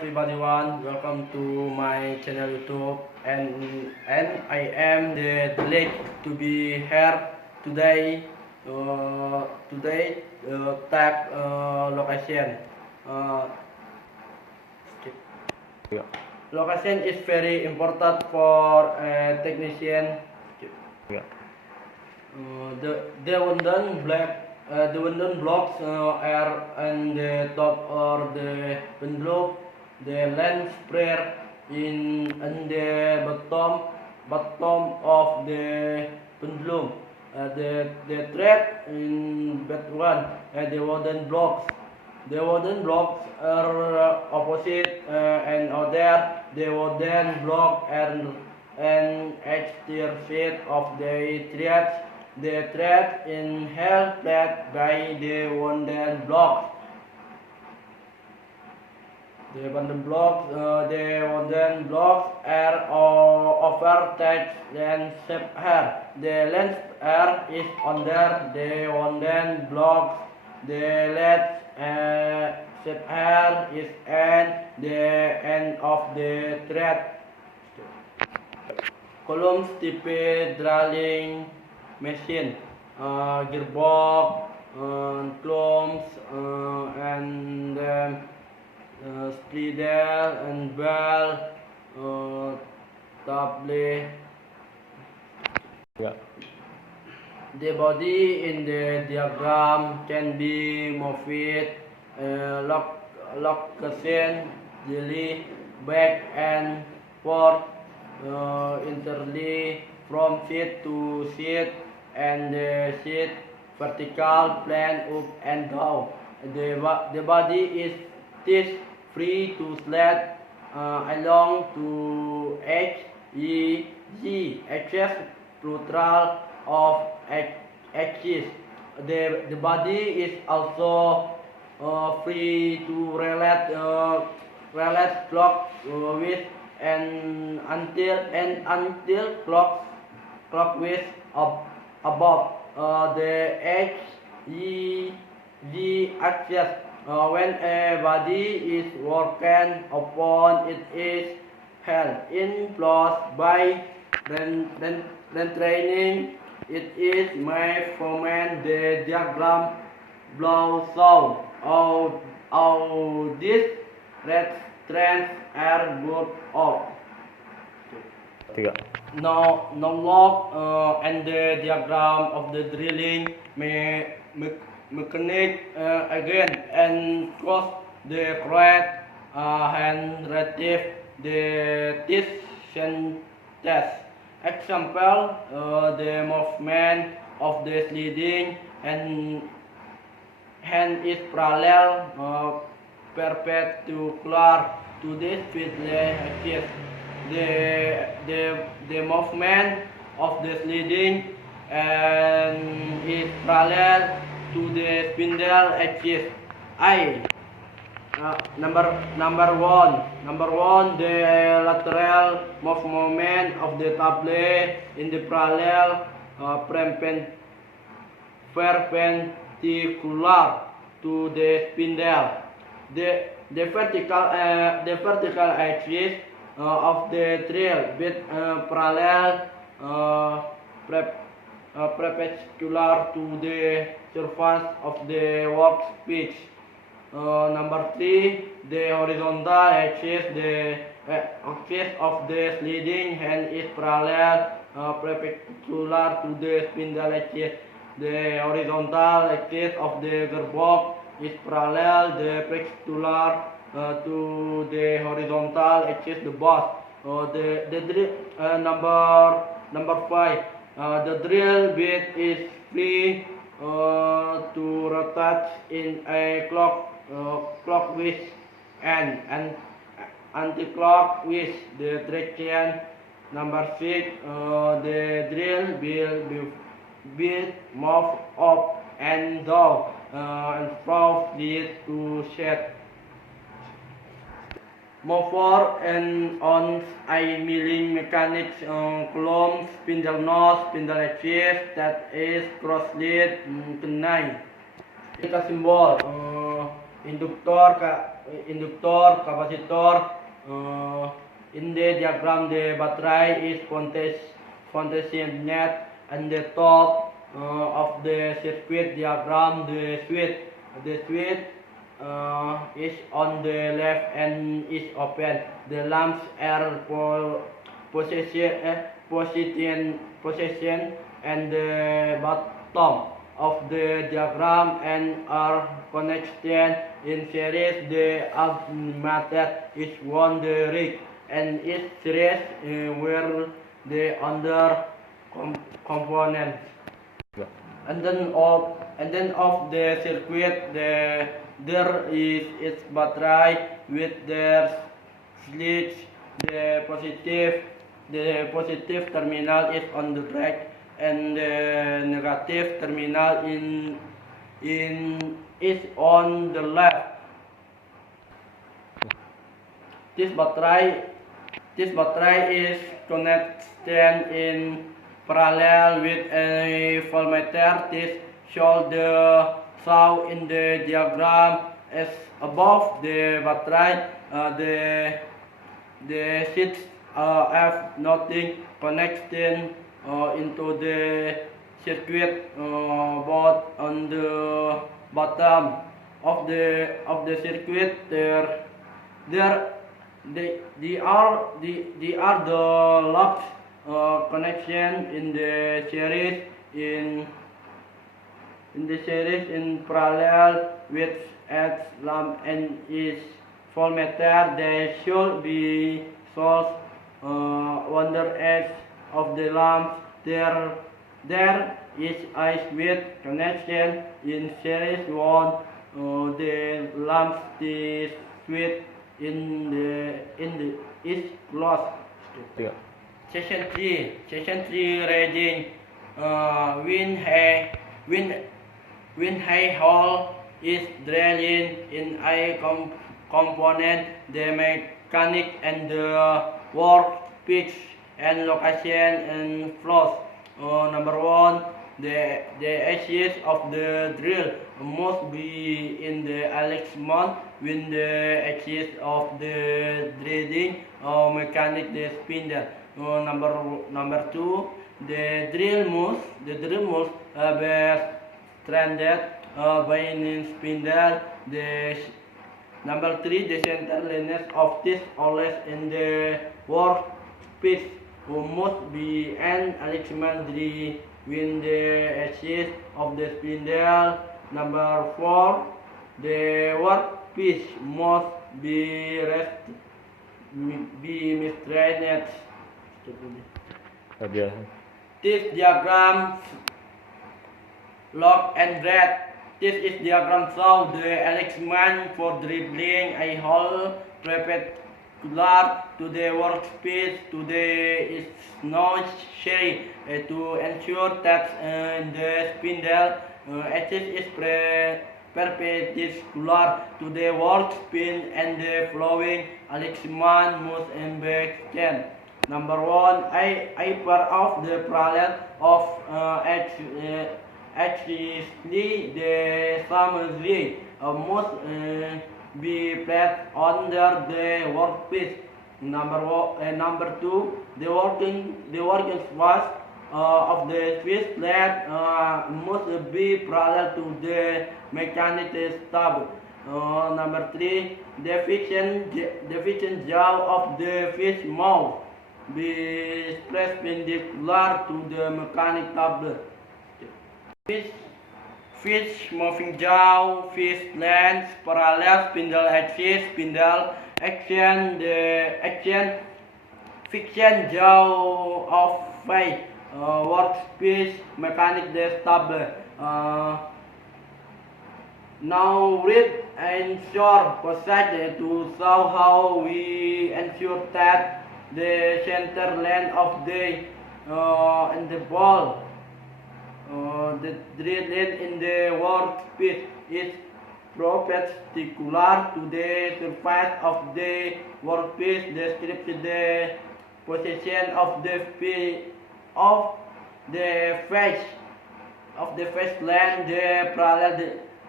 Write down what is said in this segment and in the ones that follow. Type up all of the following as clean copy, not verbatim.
everyone, welcome to my channel YouTube and I am the delighted to be here today. Tag location. Uh, Yeah. Location is very important for a technician. Yeah. The wooden blocks are on the top or the envelope. The lens spread in the bottom of the pendulum. The thread in that one. The wooden blocks. The wooden blocks are opposite and other. The wooden block and exterior sheet of the threads. The thread in held flat by the wooden blocks. The wooden blocks are overtouched and shape hair. The lens hair is under the wooden blocks. The lens shape hair is at the end of the thread. Columns type drilling machine, gearbox, columns, and splitter and bell, table. Yeah. The body in the diagram can be moved, location, delay, back and forth, internally from sheet to sheet, and the sheet vertical plane up and down. The body is free to slide along to H, E, G, axis plural of axis. The body is also free to relate clock with and until clock with above the H, E, G axis. When a body is working upon, it is held in place by training. It is my format the diagram below shown. All these restraints are good of. Tiga. Now look and the diagram of the drilling mechanic again and cross the correct hand relative the test. Example, the movement of the sliding hand is parallel perpendicular to the spindle axis. The movement of the sliding and is parallel to the spindle axis. Number one, the lateral movement of the table in the parallel perpendicular to the spindle. The vertical axis of the drill with parallel perpendicular to the surface of the workpiece. Number three, the horizontal axis, the axis of the sliding hand is parallel perpendicular to the spindle axis. The horizontal axis of the gearbox is parallel the perpendicular to the horizontal axis the boss. Number five, the drill bit is free to rotate in a clockwise and anti-clockwise direction. Number six, the drill will be moved up and down and from lead to set. Motor and on I milling mechanics column, spindle nose, spindle axis that is cross lead kenai. Kita simbol induktor inductor, capacitor. In the diagram, the battery is positioned and the top of the circuit diagram. The switch is on the left and is open. The lamps are position and the bottom of the diagram and are connected in series. The alternator is on the right and is series where the other components. Yeah. And then of the circuit, there is its battery with their switch. The positive terminal is on the right and the negative terminal is on the left. This battery is connected in parallel with a voltmeter. This shows in the diagram as above. The battery, the sheets have nothing connected into the circuit, but on the bottom of the circuit they are the locks connection in the series in parallel with its lamp and its voltmeter. They should be source on the edge of the lamp. There is a switch connection in series one. The lamp, the switch in the is closed. 3. Session 3 reading. When a hole is drilled in a component, the mechanic and the workpiece and location and flows. Number 1, the axis of the drill must be in the alignment with the axis of the drilling mechanic, the spindle. Number 2, the drill must be stranded by a spindle. Number 3, the center length of this always in the workpiece must be an alignment with the axis of the spindle. Number 4, the workpiece must be straightened. This diagram log and red. This is diagram show the alignment for drilling a hole perpendicular to the workpiece. Today is necessary to ensure that the spindle axis is perpendicular to the workpiece and the flowing alignment must be maintained. Number 1, a part of the parallel of actually the summary must be placed under the workpiece. Number 2, the working surface of the switch plate must be parallel to the mechanical stub. Number 3, the friction jaw of the fish mouth be perpendicular to the mechanic tablet. Fish moving jaw, fish length, parallel spindle axis, spindle action, the action friction jaw of fish workpiece, mechanic the tablet. Now read and short process to show how we ensure that the center length of the and the ball the drill in the workpiece is perpendicular to the surface of the workpiece. Describe the position of the face length, the parallel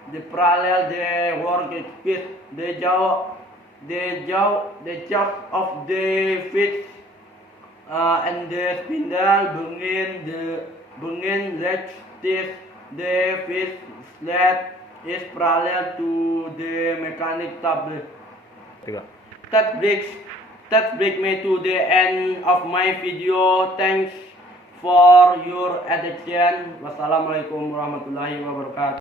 the parallel, the work speed, the jaw of the fish, and the spindle bringing legs stiff. The fish sled is parallel to the mechanic table. 3. That brings me to the end of my video. Thanks for your attention. Wassalamualaikum warahmatullahi wabarakatuh.